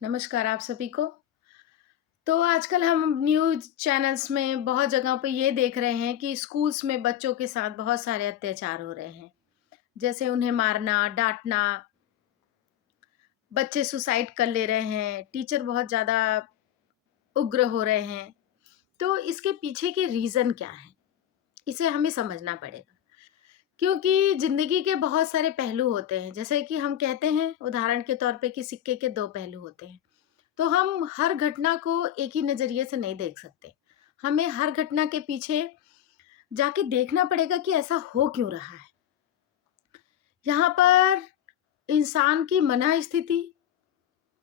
नमस्कार आप सभी को। तो आजकल हम न्यूज़ चैनल्स में बहुत जगह पे ये देख रहे हैं कि स्कूल्स में बच्चों के साथ बहुत सारे अत्याचार हो रहे हैं। जैसे उन्हें मारना, डाँटना, बच्चे सुसाइड कर ले रहे हैं, टीचर बहुत ज़्यादा उग्र हो रहे हैं। तो इसके पीछे के रीज़न क्या है? इसे हमें समझना पड़ेगा। क्योंकि ज़िंदगी के बहुत सारे पहलू होते हैं। जैसे कि हम कहते हैं उदाहरण के तौर पे कि सिक्के के 2 पहलू होते हैं। तो हम हर घटना को एक ही नज़रिए से नहीं देख सकते। हमें हर घटना के पीछे जाके देखना पड़ेगा कि ऐसा हो क्यों रहा है। यहाँ पर इंसान की मनःस्थिति,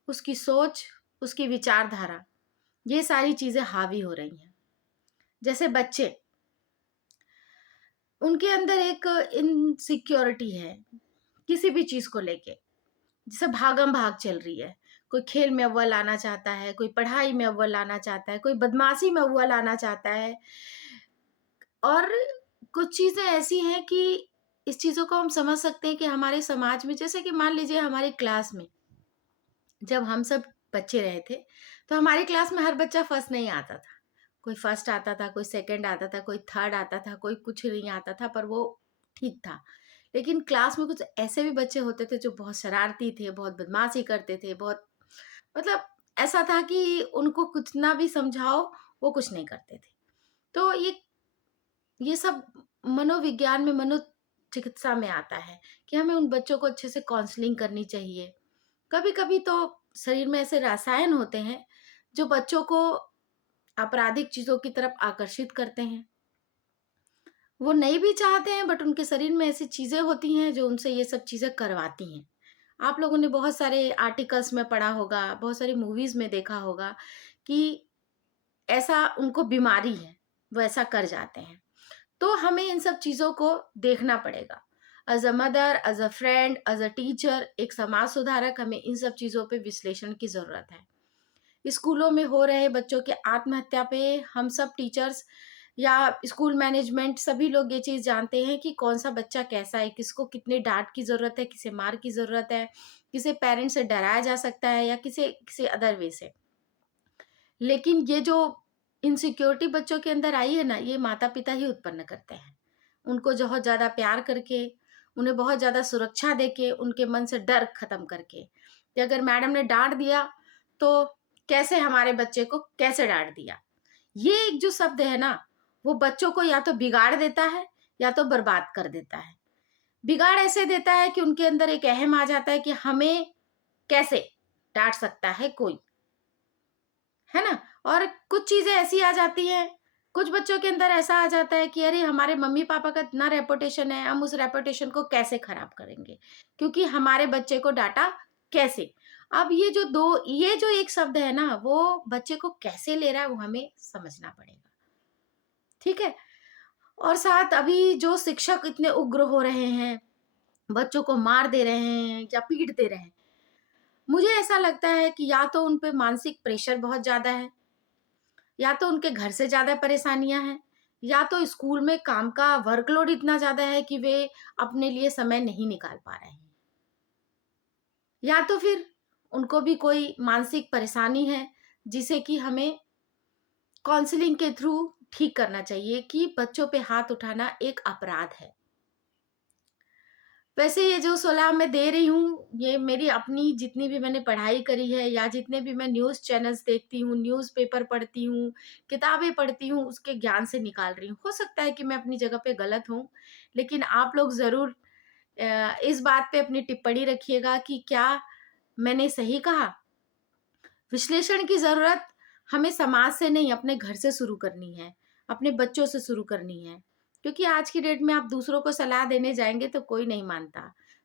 उसकी सोच, उसकी विचारधारा, ये सारी चीज़ें हावी हो रही हैं। जैसे बच्चे, उनके अंदर एक इनसिक्योरिटी है, किसी भी चीज़ को लेके। जैसे भागम-भाग चल रही है। कोई खेल में अव्वल आना चाहता है, कोई पढ़ाई में अव्वल आना चाहता है, कोई बदमाशी में अव्वल आना चाहता है। और कुछ चीज़ें ऐसी हैं कि इस चीज़ों को हम समझ सकते हैं कि हमारे समाज में जैसे कि मान लीजिए हमारी क्लास में जब हम सब बच्चे रहे थे, तो हमारी क्लास में हर बच्चा फर्स्ट नहीं आता था। कोई फर्स्ट आता था, कोई सेकंड आता था, कोई थर्ड आता था, कोई कुछ नहीं आता था, पर वो ठीक था। लेकिन क्लास में कुछ ऐसे भी बच्चे होते थे जो बहुत शरारती थे, बहुत बदमाशी करते थे, बहुत मतलब ऐसा था कि उनको कुछ ना भी समझाओ, वो कुछ नहीं करते थे। तो ये सब मनोविज्ञान में मनोचिकित्सा में आता है कि हमें उन बच्चों को अच्छे से काउंसलिंग करनी चाहिए। कभी-कभी तो शरीर में ऐसे रसायन होते हैं जो बच्चों को आपराधिक चीज़ों की तरफ आकर्षित करते हैं। वो नहीं भी चाहते हैं बट उनके शरीर में ऐसी चीज़ें होती हैं जो उनसे ये सब चीज़ें करवाती हैं। आप लोगों ने बहुत सारे आर्टिकल्स में पढ़ा होगा, बहुत सारी मूवीज़ में देखा होगा कि ऐसा उनको बीमारी है, वो ऐसा कर जाते हैं। तो हमें इन सब चीज़ों को देखना पड़ेगा। As a mother, as a friend, as a teacher, एक समाज सुधारक हमें इन सब चीज़ों पे विश्लेषण की ज़रूरत है। स्कूलों में हो रहे बच्चों के आत्महत्या पे हम सब टीचर्स या स्कूल मैनेजमेंट सभी लोग ये चीज़ जानते हैं कि कौन-सा बच्चा कैसा है, किसको कितने डाँट की ज़रूरत है, किसे मार की ज़रूरत है, किसे पेरेंट्स से डराया जा सकता है या किसे किसी अदर वे से। लेकिन ये जो इनसिक्योरिटी बच्चों के अंदर आई है ना, ये माता-पिता ही उत्पन्न करते हैं। उनको बहुत ज़्यादा प्यार करके, उन्हें बहुत ज़्यादा सुरक्षा देके, उनके मन से डर खत्म करके, कि अगर मैडम ने डाँट दिया, तो कैसे हमारे बच्चे को कैसे डाँट दिया। ये एक जो शब्द है ना, वो बच्चों को या तो बिगाड़ देता है, या तो बर्बाद कर देता है। बिगाड़ ऐसे देता है कि उनके अंदर एक अहम आ जाता है कि हमें कैसे डाँट सकता है कोई। है ना? और कुछ चीज़ें ऐसी आ जाती हैं, कुछ बच्चों के अंदर ऐसा आ जाता है कि अरे! हमारे मम्मी-पापा का इतना रेपुटेशन है, हम उस रेपुटेशन को कैसे खराब करेंगे? क्योंकि हमारे बच्चे को डाँटा कैसे? अब ये जो एक शब्द है ना, वो बच्चे को कैसे ले रहा है, वो हमें समझना पड़ेगा। ठीक है? और साथ अभी जो शिक्षक इतने उग्र हो रहे हैं, बच्चों को मार दे रहे हैं या पीट दे रहे हैं, मुझे ऐसा लगता है कि या तो उन पे मानसिक प्रेशर बहुत ज़्यादा है, या तो उनके घर से ज़्यादा परेशानियाँ हैं, या तो स्कूल में काम का वर्कलोड इतना ज़्यादा है कि वे अपने लिए समय नहीं निकाल पा रहे हैं। या तो फिर उनको भी कोई मानसिक परेशानी है, जिसे कि हमें काउंसलिंग के थ्रू ठीक करना चाहिए कि बच्चों पे हाथ उठाना एक अपराध है। वैसे ये जो सलाह मैं दे रही हूँ, ये मेरी अपनी जितनी भी मैंने पढ़ाई करी है या जितने भी मैं न्यूज़ चैनल्स देखती हूँ, न्यूज़पेपर पढ़ती हूँ, किताबें पढ़ती हूँ, उसके ज्ञान से निकाल रही हूँ। हो सकता है कि मैं अपनी जगह पे गलत हूँ, लेकिन आप लोग ज़रूर इस बात पे अपनी टिप्पणी रखिएगा कि क्या मैंने सही कहा? विश्लेषण की ज़रूरत हमें समाज से नहीं, अपने घर से शुरू करनी है, अपने बच्चों से शुरू करनी है। क्योंकि आज की डेट में आप दूसरों को सलाह देने जाएँगे तो कोई नहीं मानता।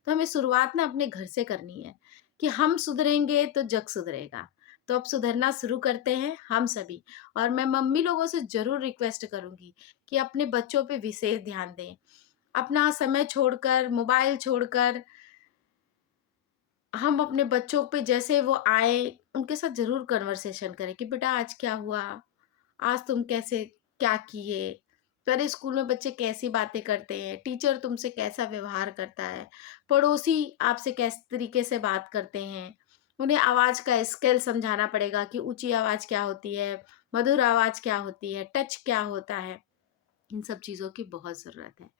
तो हमें शुरुआत ना अपने घर से करनी है कि हम सुधरेंगे तो जग सुधरेगा। तो अब सुधरना शुरू करते हैं हम सभी। और मैं मम्मी लोगों से ज़रूर रिक्वेस्ट करूँगी कि अपने बच्चों पे विशेष ध्यान दें। अपना समय छोड़कर, मोबाइल छोड़कर हम अपने बच्चों पे जैसे वो आए, उनके साथ ज़रूर कन्वर्सेशन करें कि बेटा आज क्या हुआ? आज तुम कैसे क्या किए? तुम्हारे स्कूल में बच्चे कैसी बातें करते हैं? टीचर तुमसे कैसा व्यवहार करता है? पड़ोसी आपसे किस तरीके से बात करते हैं? उन्हें आवाज़ का स्केल समझाना पड़ेगा कि ऊँची आवाज़ क्या होती है, मधुर आवाज़ क्या होती है, टच क्या होता है। इन सब चीज़ों की बहुत ज़रूरत है।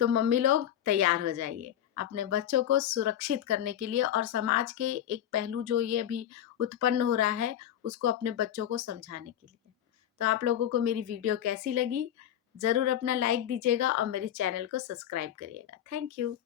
तो मम्मी लोग तैयार हो जाइए अपने बच्चों को सुरक्षित करने के लिए, और समाज के एक पहलू जो ये अभी उत्पन्न हो रहा है, उसको अपने बच्चों को समझाने के लिए। तो आप लोगों को मेरी वीडियो कैसी लगी? ज़रूर अपना लाइक दीजिएगा और मेरे चैनल को सब्सक्राइब करिएगा। Thank you.